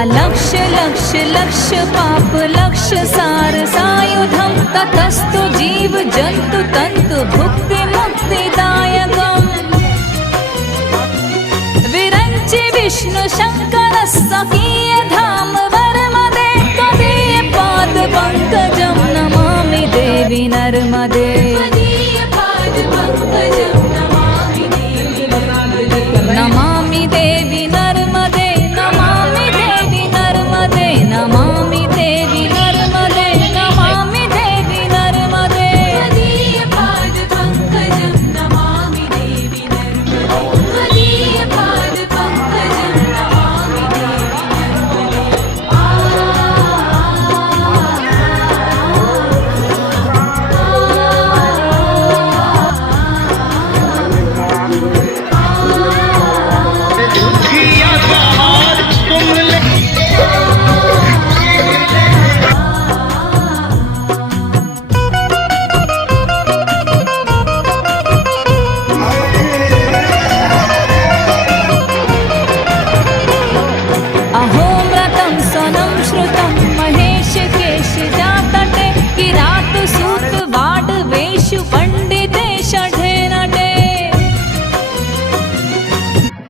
अलक्ष्य लक्ष्य लक्ष्य पाप लक्ष्य सार सायुधं ततस्तु जीव जन्तु तन्तु भुक्ति मुक्तिदायकम् विरञ्चि विष्णु शङ्कर स्वकीय धाम वर्मदे त्वदीय पाद पंकजं नमामि देवी नर्मदे नमामि देवी नर्मदे नमामि देवी नर्मदे नमामि देवी नर्मदे नमामि देवी नर्मदे पाद पंकजं नमामि देवी नर्मदे पाद पंकजं नमामि देवी दुखी